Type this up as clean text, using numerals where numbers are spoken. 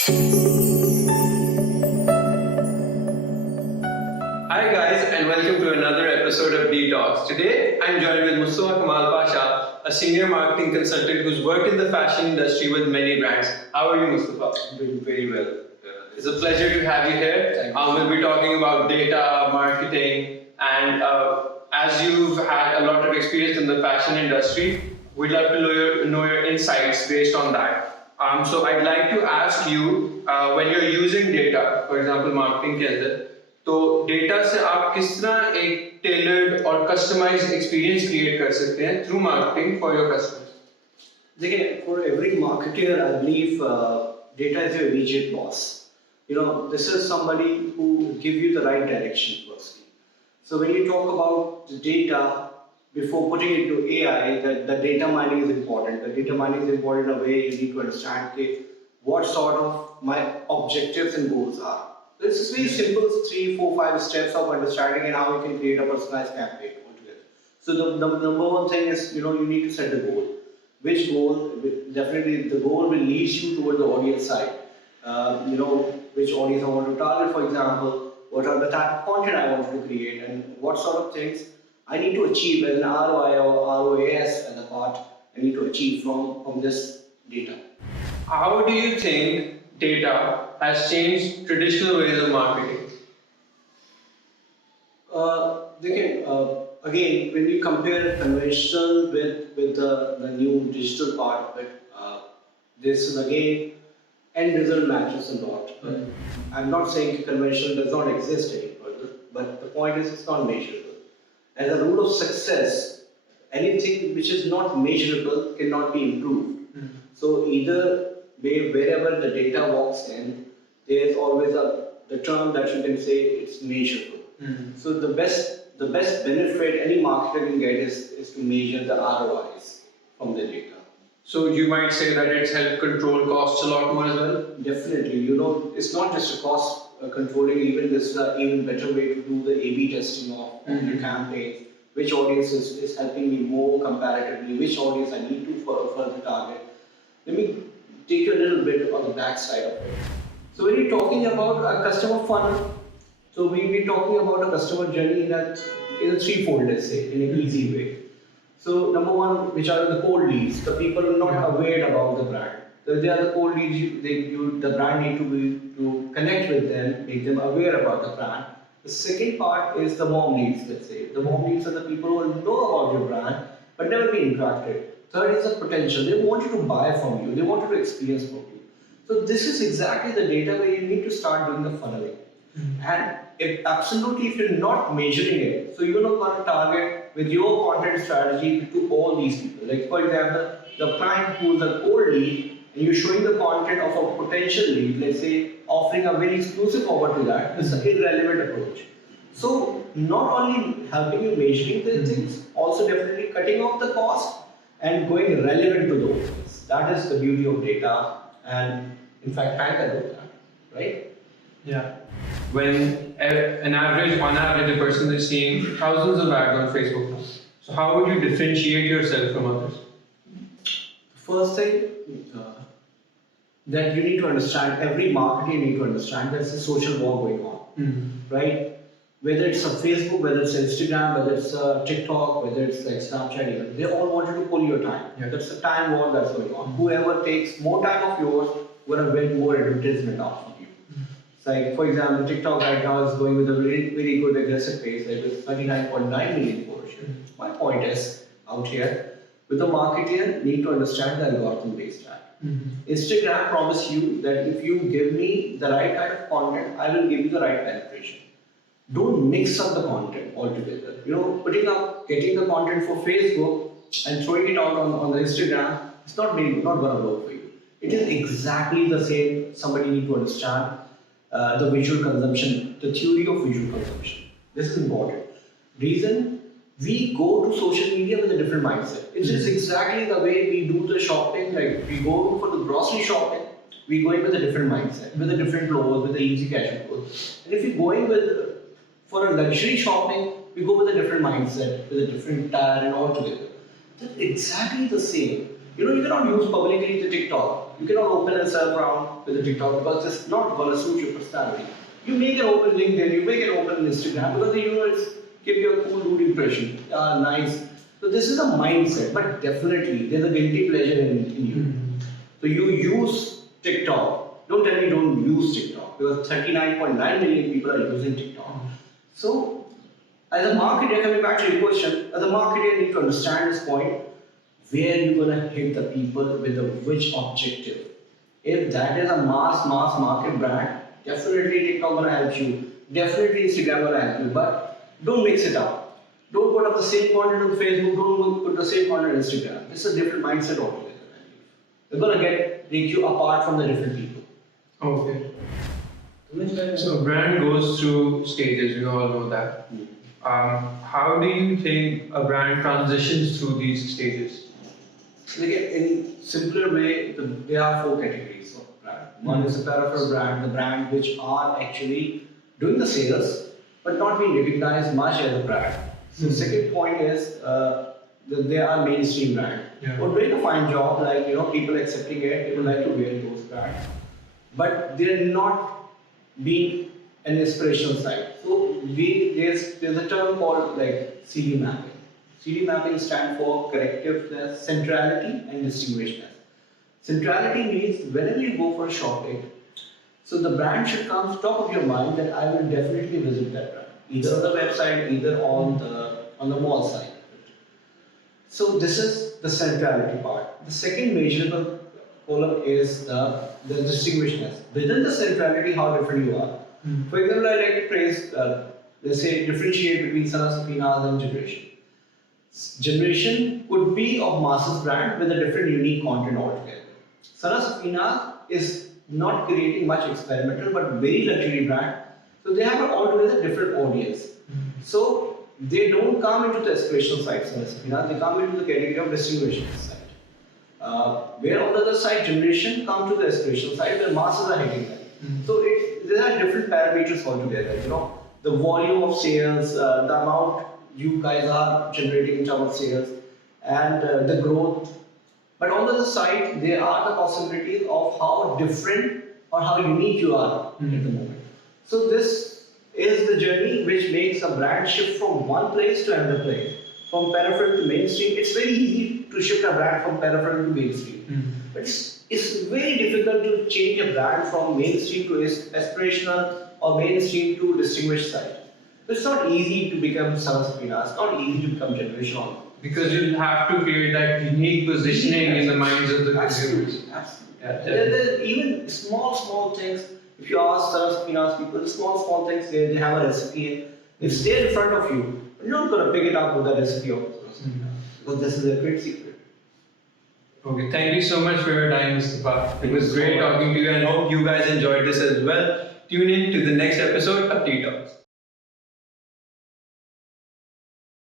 Hi guys and welcome to another episode of D.Talks. Today I'm joined with Mustafa Kamal Pasha, a senior marketing consultant who's worked in the fashion industry with many brands. How are you, Mustafa? Doing very well. It's a pleasure to have you here. We'll be talking about data, marketing, and as you've had a lot of experience in the fashion industry, we'd love to know your insights based on that. So I'd like to ask you, when you're using data, for example, marketing के अंदर, तो data से आप किस तरह एक tailored और customised experience create कर सकते हैं through marketing for your customers? देखिए, for every marketer, I believe data is your immediate boss. This is somebody who will give you the right direction firstly. So when you talk about the data, before putting it to AI, the data mining is important. The data mining is important in a way you need to understand what sort of my objectives and goals are. This is very simple 3, 4, 5 steps of understanding and how you can create a personalized campaign altogether. So the number one thing is you need to set the goal. Which goal? Definitely the goal will lead you toward the audience side. Which audience I want to target, for example, what are the type of content I want to create, and what sort of things I need to achieve as an ROI or ROAS as a part I need to achieve from this data. How do you think data has changed traditional ways of marketing? Again, when we compare conventional with the new digital part of it, this is again end result matters a lot. I'm not saying conventional does not exist any further, but the point is it's not measurable. As a rule of success, anything which is not measurable cannot be improved. So either wherever the data walks in, there is always the term that you can say it's measurable. So the best benefit any marketer can get is to measure the ROIs from the data. So you might say that it's helped control costs a lot more as well? Definitely. It's not just a cost controlling, even this is an even better way to do the A/B testing of the campaigns. Which audience is helping me more comparatively, which audience I need to further target. Let me take you a little bit on the back side of it. So when you're talking about a customer funnel, so we're talking about a customer journey in a threefold, let's say, in an easy way. So number one, which are the cold leads, the people who are not aware about the brand. So they are the cold leads, the brand need to connect with them, make them aware about the brand. The second part is the warm leads, let's say. The warm leads are the people who know about your brand but never been interacted. Third is the potential. They want you to buy from you. They want you to experience from you. So this is exactly the data where you need to start doing the funneling. And if you're not measuring it, so you're not going to target with your content strategy to all these people. Like for example, the client who is a cold lead and you're showing the content of a potential lead, let's say offering a very exclusive offer to that, is an irrelevant approach. So not only helping you measuring the things, also definitely cutting off the cost and going relevant to those things. That is the beauty of data, and in fact, Tanker does that, right? Yeah. When on average, a person is seeing thousands of ads on Facebook now. So how would you differentiate yourself from others? First thing that you need to understand, every marketer you need to understand, there's a social war going on, right? Whether it's a Facebook, whether it's Instagram, whether it's a TikTok, whether it's like Snapchat, even, they all want you to pull your time. Yeah. That's a time war that's going on. Whoever takes more time of yours will win more advertisement out from you. It's like, for example, TikTok right now is going with a very, very good aggressive pace, like with 39.9 million followers. My point is, out here, with the marketer, need to understand the algorithm based ad. Instagram promise you that if you give me the right kind of content, I will give you the right penetration. Don't mix up the content altogether. Getting the content for Facebook and throwing it out on the Instagram, it's not going to work for you. It is exactly the same. Somebody need to understand the visual consumption, the theory of visual consumption. This is important. Reason, we go to social media with a different mindset. It is exactly the way we do the shopping. Like we go for the grocery shopping, we go in with a different mindset, with a different clothes, with the easy casual clothes. And if you're going for a luxury shopping, we go with a different mindset, with a different tire and all together. That's exactly the same. You cannot use publicly the TikTok. You cannot open a server account with the TikTok because it's not going to suit your personality. You make an open LinkedIn, you make an open Instagram because it's give you a cool rude impression. Nice. So this is a mindset, but definitely there's a guilty pleasure in you. So you use TikTok. Don't tell me don't use TikTok because 39.9 million people are using TikTok. So as a marketer, coming back to your question, as a marketer, you need to understand this point. Where you're gonna hit the people with which objective. If that is a mass market brand, definitely TikTok gonna help you. Definitely Instagram gonna help you. But don't mix it up. Don't put up the same content on Facebook. Don't put the same content on Instagram. It's a different mindset altogether. You're gonna take you apart from the different people. Okay. So brand goes through stages. We all know that. How do you think a brand transitions through these stages? Again, in simpler way, there are 4 categories of brand. One is the peripheral brand, the brand which are actually doing the sales but not being recognized much as a brand. So the second point is that they are mainstream brand. Or doing a fine job, like people accepting it, people like to wear those brands, but they're not being an inspirational side. So there's a term called like CD mapping. CD mapping stands for correctiveness, centrality, and distinguishedness. Centrality means whenever you go for a shopping, so the brand should come top of your mind that I will definitely visit that brand, either on the website, either on the mall site. So this is the centrality part. The second measurable column is the distinguishedness. Within the centrality, how different you are. For example, I like to praise, let's say, differentiate between Sanas, Pinas, and Generation. Generation could be of masses brand with a different unique content altogether. Sanas Pinas is not creating much experimental but very luxury brand. So they have an altogether different audience. So they don't come into the aspirational side, Sanas Pinas, they come into the category of distinguishing side. Where on the other side, Generation come to the aspirational side where masses are hitting them. So there are different parameters altogether. The volume of sales, the amount you guys are generating in terms of sales, and the growth. But on the other side, there are the possibilities of how different or how unique you are at the moment. So this is the journey which makes a brand shift from one place to another place, from peripheral to mainstream. It's very easy to shift a brand from peripheral to mainstream, but it's very difficult to change a brand from mainstream to aspirational or mainstream to distinguished side. It's not easy to become Sanas Pinas, it's not easy to become generational. Because you have to create that unique positioning in the minds of the consumers. Absolutely. There's even small things. If you ask Sanas Pinas people, small things, they have a recipe. It's there in front of you. You're not going to pick it up with the recipe of Sanas Pinas because this is a great secret. Okay, thank you so much for your time, Mustafa. It was great talking to you and hope you guys enjoyed this as well. Tune in to the next episode of D.Talks.